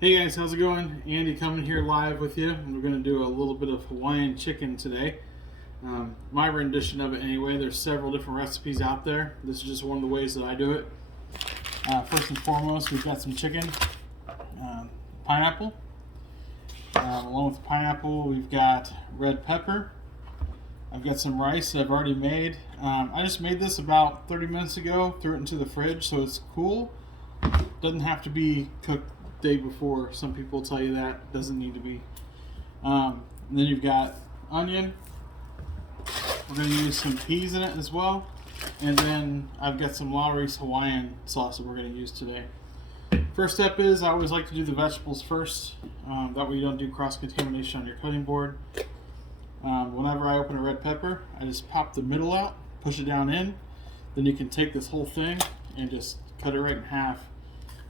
Hey guys, how's it going? Andy coming here live with you, and we're going to do a little bit of Hawaiian chicken today. My rendition of it anyway. There's several different recipes out there. This is just one of the ways that I do it. First and foremost, we've got some chicken, pineapple. Along with the pineapple, we've got red pepper. I've got some rice that I've already made. I just made this about 30 minutes ago, threw it into the fridge so it's cool. Doesn't have to be cooked day before. Some people tell you that doesn't need to be. And then you've got onion. We're going to use some peas in it as well. And then I've got some Lawry's Hawaiian sauce that we're going to use today. First step is I always like to do the vegetables first. That way you don't do cross-contamination on your cutting board. Whenever I open a red pepper, I just pop the middle out, push it down in. Then you can take this whole thing and just cut it right in half.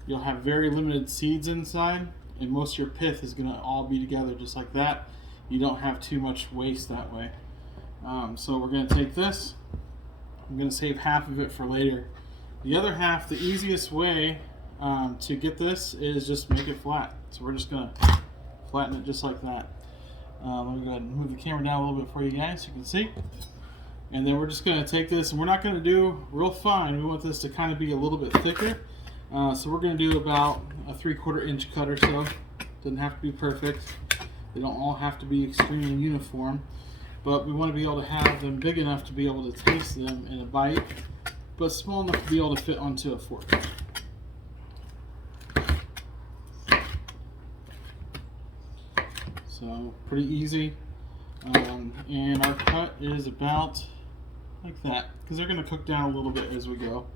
You'll have very limited seeds inside, and most of your pith is going to all be together just like that. You don't have too much waste that way. So we're going to take this. I'm going to save half of it for later. The other half, the easiest way to get this is just make it flat. So we're just going to flatten it just like that. Let me go ahead and move the camera down a little bit for you guys so you can see. And then we're just going to take this, and we're not going to do real fine. We want this to kind of be a little bit thicker. So we're going to do about a 3/4 inch cut or so. Doesn't have to be perfect. They don't all have to be extremely uniform. But we want to be able to have them big enough to be able to taste them in a bite, but small enough to be able to fit onto a fork. So pretty easy. And our cut is about like that, because they're going to cook down a little bit as we go.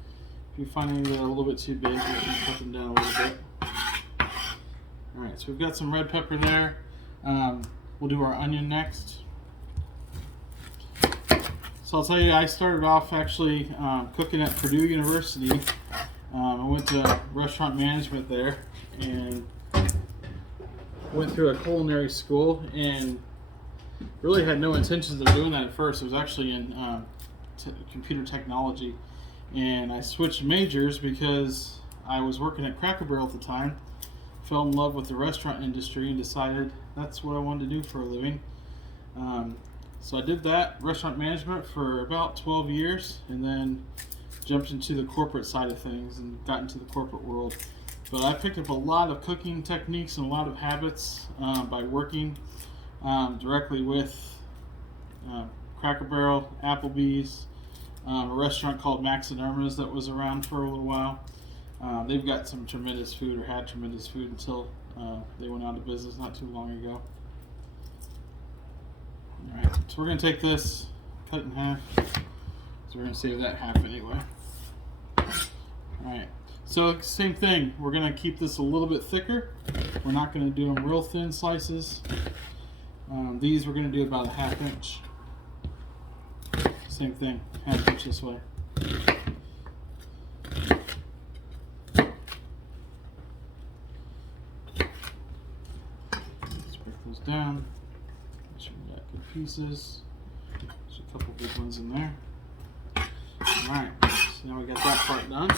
If you find any that are a little bit too big, you can cut them down a little bit. Alright, so we've got some red pepper there. We'll do our onion next. So I'll tell you, I started off actually cooking at Purdue University. I went to restaurant management there and went through a culinary school, and really had no intentions of doing that at first. It was actually in computer technology. And I switched majors because I was working at Cracker Barrel at the time, fell in love with the restaurant industry, and decided that's what I wanted to do for a living. So I did that, restaurant management, for about 12 years, and then jumped into the corporate side of things and got into the corporate world. But I picked up a lot of cooking techniques and a lot of habits by working directly with Cracker Barrel, Applebee's, a restaurant called Max and Irma's that was around for a little while. They've got some tremendous food, or had tremendous food until they went out of business not too long ago. Alright, so we're going to take this, cut it in half. So we're going to save that half anyway. Alright, so same thing. We're going to keep this a little bit thicker. We're not going to do them real thin slices. These we're going to do about a 1/2 inch. Same thing, 1/2 inch this way. Let's break those down. Make sure we got good pieces. There's a couple big ones in there. Alright, so now we got that part done.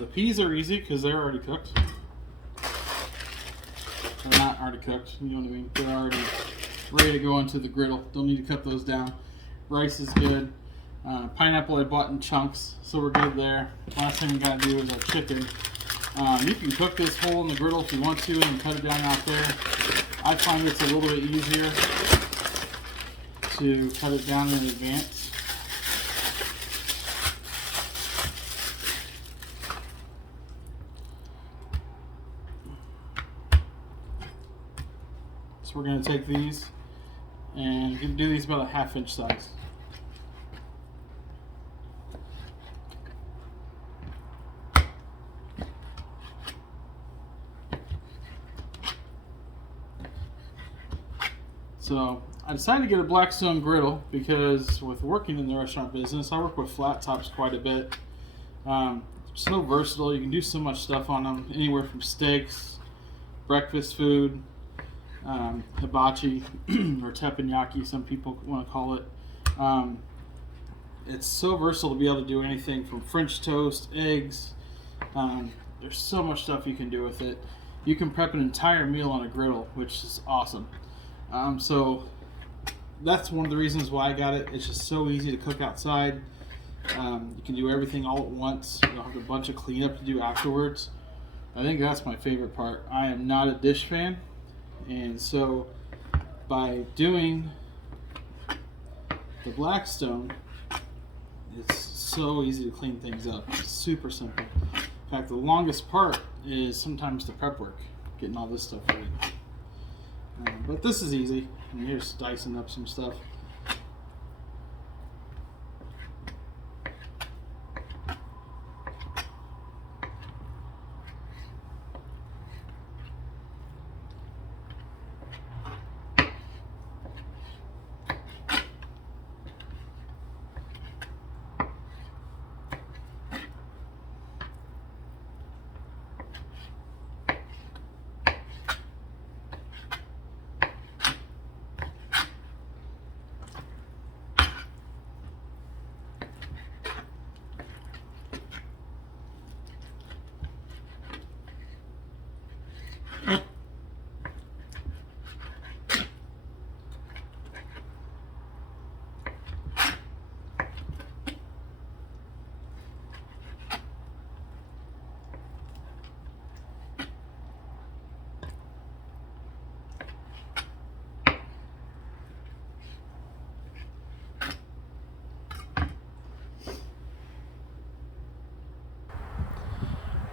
The peas are easy because they're already cooked. They're not already cooked, you know what I mean? They're already ready to go onto the griddle. Don't need to cut those down. Rice is good. Pineapple I bought in chunks, so we're good there. Last thing we gotta do is our chicken. You can cook this whole in the griddle if you want to and cut it down out there. I find it's a little bit easier to cut it down in advance. So we're gonna take these and do these about a 1/2 inch size. So I decided to get a Blackstone Griddle because with working in the restaurant business, I work with flat tops quite a bit. So versatile, you can do so much stuff on them, anywhere from steaks, breakfast food, hibachi or teppanyaki, some people want to call it. It's so versatile to be able to do anything from French toast, eggs. There's so much stuff you can do with it. you can prep an entire meal on a griddle, which is awesome. So that's one of the reasons why I got it. It's just so easy to cook outside. You can do everything all at once. You don't have a bunch of cleanup to do afterwards. I think that's my favorite part. I am not a dish fan, and so by doing the Blackstone, it's so easy to clean things up. It's super simple. In fact, the longest part is sometimes the prep work, getting all this stuff ready. But this is easy. And here's dicing up some stuff.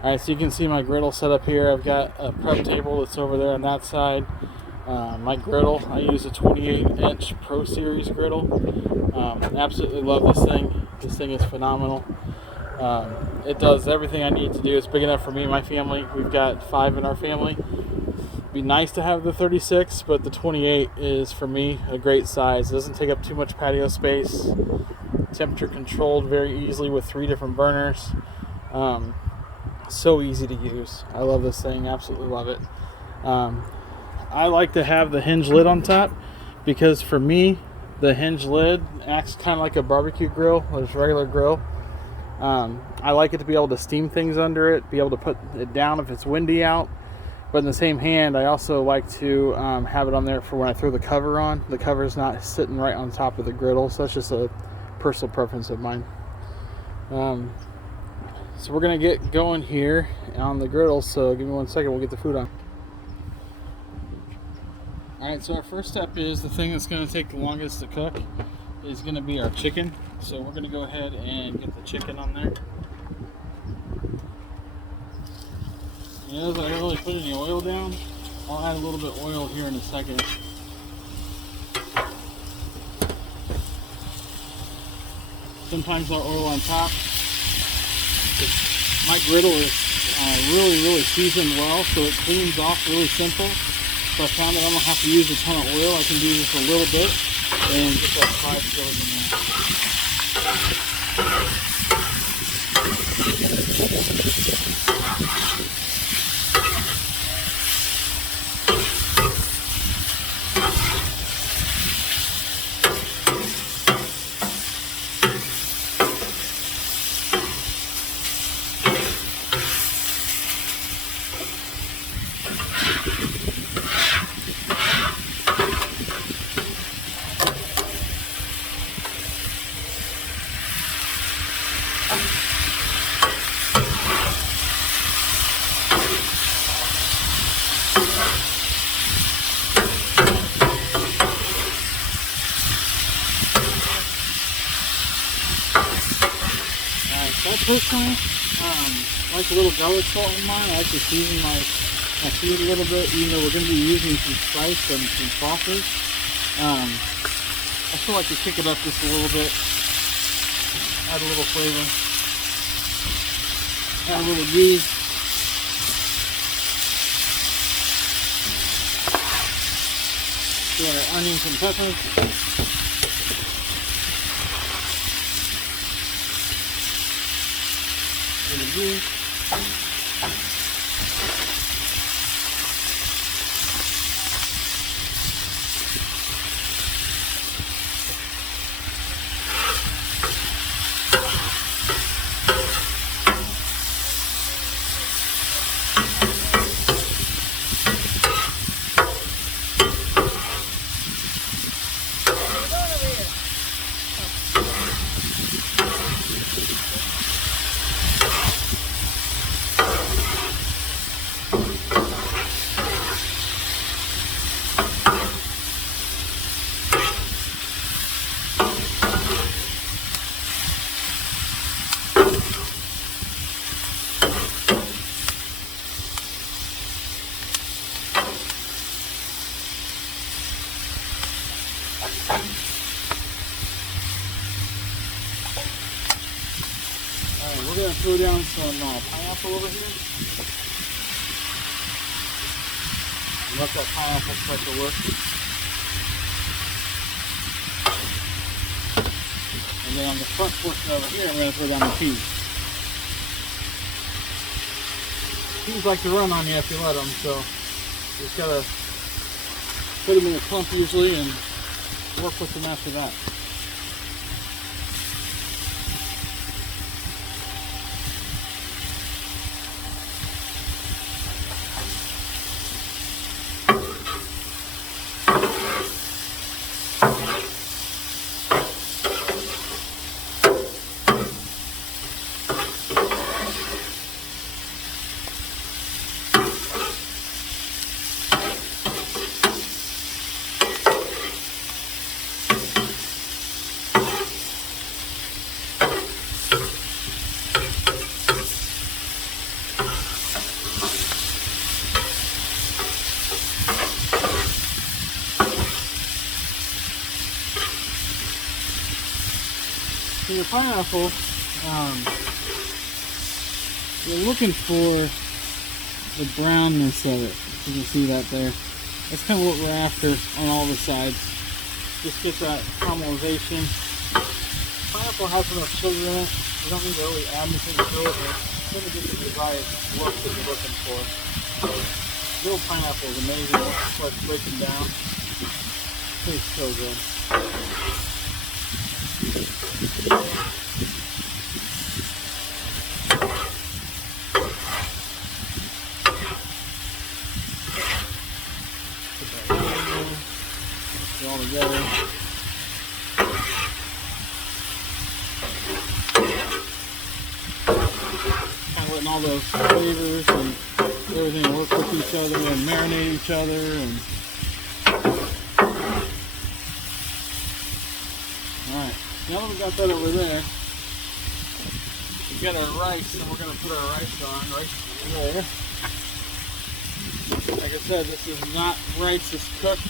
Alright, so you can see my griddle set up here. I've got a prep table that's over there on that side. My griddle, I use a 28-inch Pro Series griddle. Absolutely love this thing. This thing is phenomenal. It does everything I need to do. It's big enough for me and my family. We've got 5 in our family. It'd be nice to have the 36, but the 28 is, for me, a great size. It doesn't take up too much patio space. Temperature controlled very easily with 3 different burners. So easy to use. I love this thing. Absolutely love it. I like to have the hinge lid on top because for me, the hinge lid acts kind of like a barbecue grill or just a regular grill. I like it to be able to steam things under it, be able to put it down if it's windy out. But in the same hand, I also like to have it on there for when I throw the cover on. The cover is not sitting right on top of the griddle, so that's just a personal preference of mine. So we're going to get going here on the griddle, so give me 1 second, we'll get the food on. Alright, so our first step is the thing that's going to take the longest to cook is going to be our chicken. So we're going to go ahead and get the chicken on there. You notice I don't really put any oil down. I'll add a little bit of oil here in a second. Sometimes our oil on top. My griddle is really seasoned well, so it cleans off really simple. So I found that I don't have to use a ton of oil. I can do just a little bit and get that fried filled in I personally like a little garlic salt in mine. I like to season my food a little bit, even though we're going to be using some spice and some sauces. I still like to kick it up just a little bit, add a little flavor, add a little ghee. Add our onions and peppers. Ghee. throw down some pineapple over here. And let that pineapple start to work. And then on the front portion over here, I'm going to throw down the peas. Peas like to run on you if you let them, so you just got to put them in a clump usually and work with them after that. For your pineapple, you're looking for the brownness of it. You can see that there. That's kind of what we're after on all the sides. Just get that caramelization. Pineapple has enough sugar in it. You don't need to really add anything to it. It's going to get the desired look that you're looking for. Grilled pineapple is amazing once it starts breaking down. It tastes so good. Mix it all together. Kind of letting all those flavors and everything work with each other and marinate each other. And alright, now that we got that over there, we got our rice, and we're going to put our rice on right there. Like I said, this is not rice that's cooked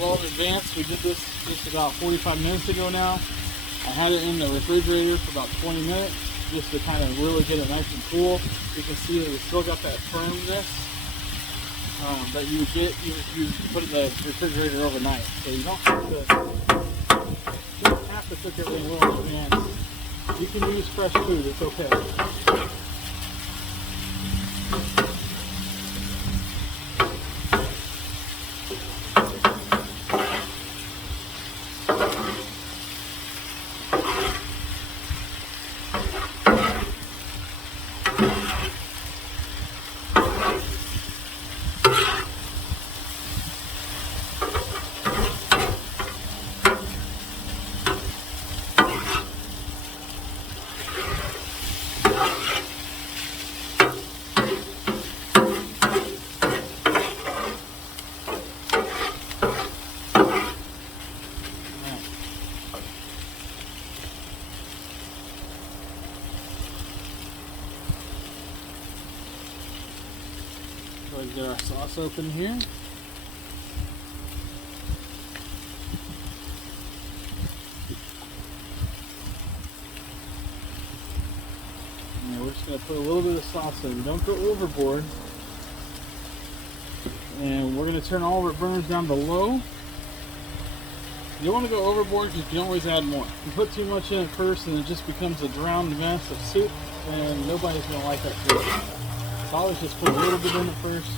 well in advance. We did this just about 45 minutes ago now. I had it in the refrigerator for about 20 minutes just to kind of really get it nice and cool. You can see that we still got that firmness that you would get you put it in the refrigerator overnight. So you don't have to cook everything well in advance. You can use fresh food, it's okay. Let's get our sauce open here. And we're just going to put a little bit of sauce in. Don't go overboard. And we're going to turn all of our burners down to low. You don't want to go overboard because you can always add more. If you put too much in at first and it just becomes a drowned mess of soup, and nobody's going to like that soup. So always just put a little bit in at first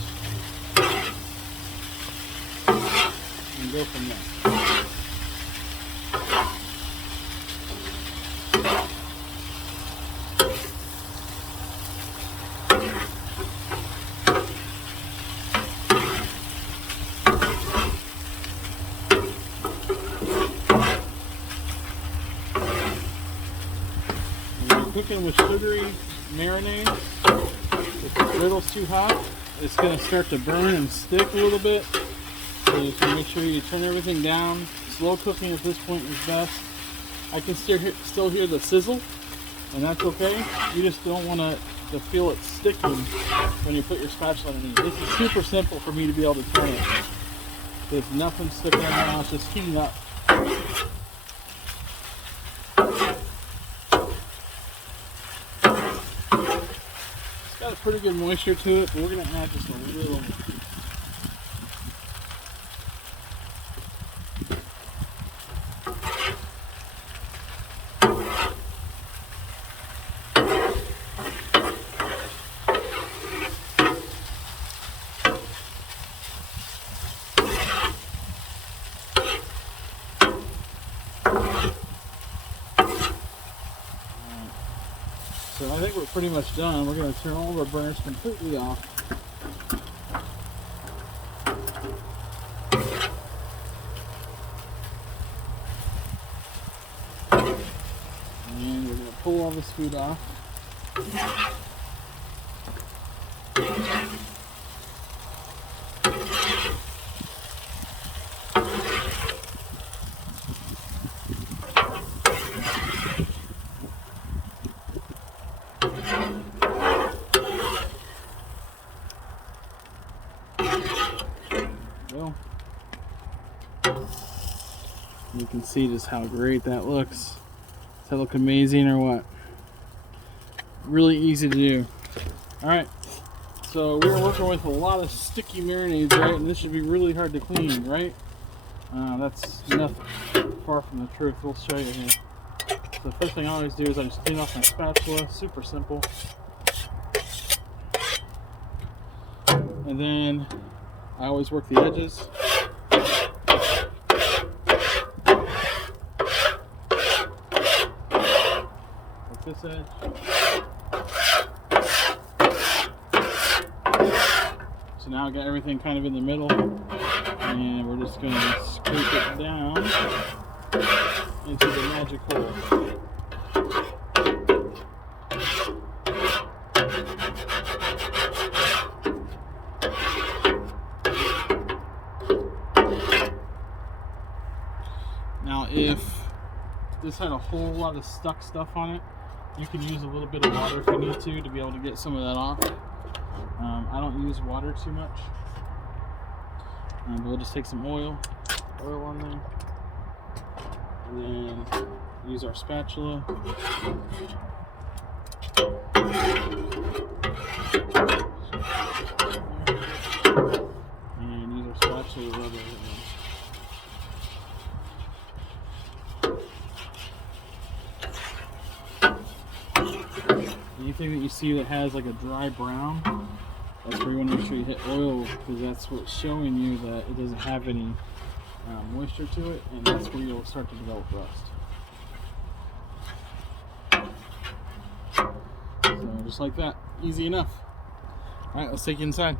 and go from there. When you're cooking with sugary marinade, if the griddle's too hot, it's going to start to burn and stick a little bit. So just make sure you turn everything down. Slow cooking at this point is best. I can still hear the sizzle, and that's okay. You just don't want to feel it sticking when you put your spatula underneath. This is super simple for me to be able to turn it. There's nothing sticking in now, it's just heating up. pretty good moisture to it, but we're going to add just a little more. So I think we're pretty much done. We're going to turn all of our burners completely off. And we're going to pull all this food off. Well, you can see just how great that looks. Does that look amazing or what? Really easy to do. Alright, so we're working with a lot of sticky marinades, right? And this should be really hard to clean, right? That's nothing far from the truth. We'll show you here. So the first thing I always do is I just clean off my spatula. Super simple. And then I always work the edges. Like this edge. So now I got everything kind of in the middle, and we're just going to scrape it down into the magic hole. Now if this had a whole lot of stuck stuff on it, you can use a little bit of water if you need to be able to get some of that off. I don't use water too much. But we'll just take some oil on there. And then use our spatula. And use our spatula to rub it in. Anything that you see that has like a dry brown, that's where you want to make sure you hit oil, because that's what's showing you that it doesn't have any moisture to it, and that's where you'll start to develop rust. So just like that, easy enough. Alright, let's take you inside.